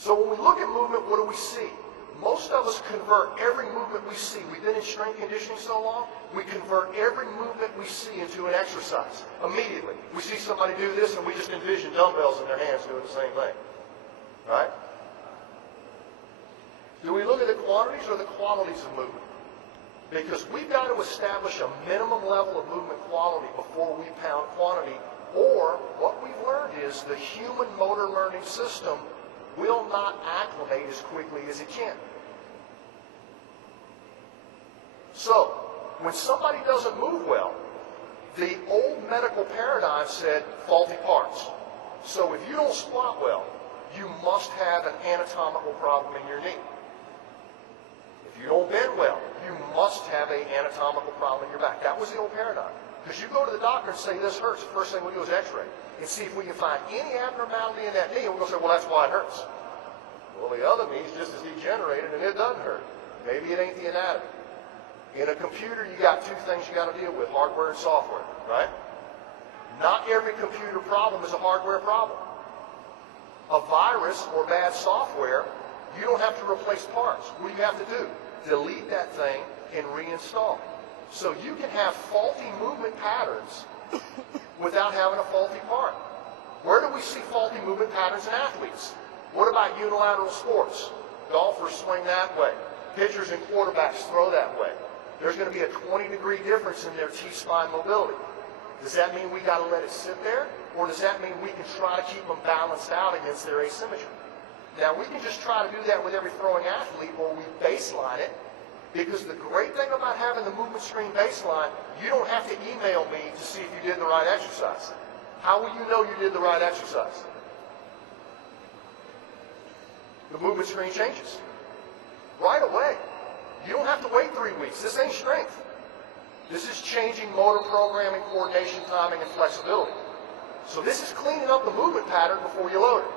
So when we look at movement, what do we see? Most of us convert every movement we see. We've been in strength conditioning so long, we convert every movement we see into an exercise immediately. We see somebody do this and we just envision dumbbells in their hands doing the same thing. Right? Do we look at the quantities or the qualities of movement? Because we've got to establish a minimum level of movement quality before we pound quantity, or what we've learned is the human motor learning system will not acclimate as quickly as it can. So, when somebody doesn't move well, the old medical paradigm said faulty parts. So if you don't squat well, you must have an anatomical problem in your knee. If you don't bend well, you must have an anatomical problem in your back. That was the old paradigm. Because you go to the doctor and say, this hurts, the first thing we do is x-ray and see if we can find any abnormality in that knee, and we're going to say, well, that's why it hurts. Well, the other knee's just as degenerated, and it doesn't hurt. Maybe it ain't the anatomy. In a computer, you got two things you got to deal with, hardware and software, right? Not every computer problem is a hardware problem. A virus or bad software, you don't have to replace parts. What do you have to do? Delete that thing and reinstall it. So you can have faulty movement patterns without having a faulty part. Where do we see faulty movement patterns in athletes? What about unilateral sports? Golfers swing that way. Pitchers and quarterbacks throw that way. There's going to be a 20-degree difference in their T-spine mobility. Does that mean we got to let it sit there? Or does that mean we can try to keep them balanced out against their asymmetry? Now, we can just try to do that with every throwing athlete, or we baseline it. Because the great thing about having the movement screen baseline, you don't have to email me to see if you did the right exercise. How will you know you did the right exercise? The movement screen changes right away. You don't have to wait 3 weeks. This ain't strength. This is changing motor programming, coordination, timing, and flexibility. So this is cleaning up the movement pattern before you load it.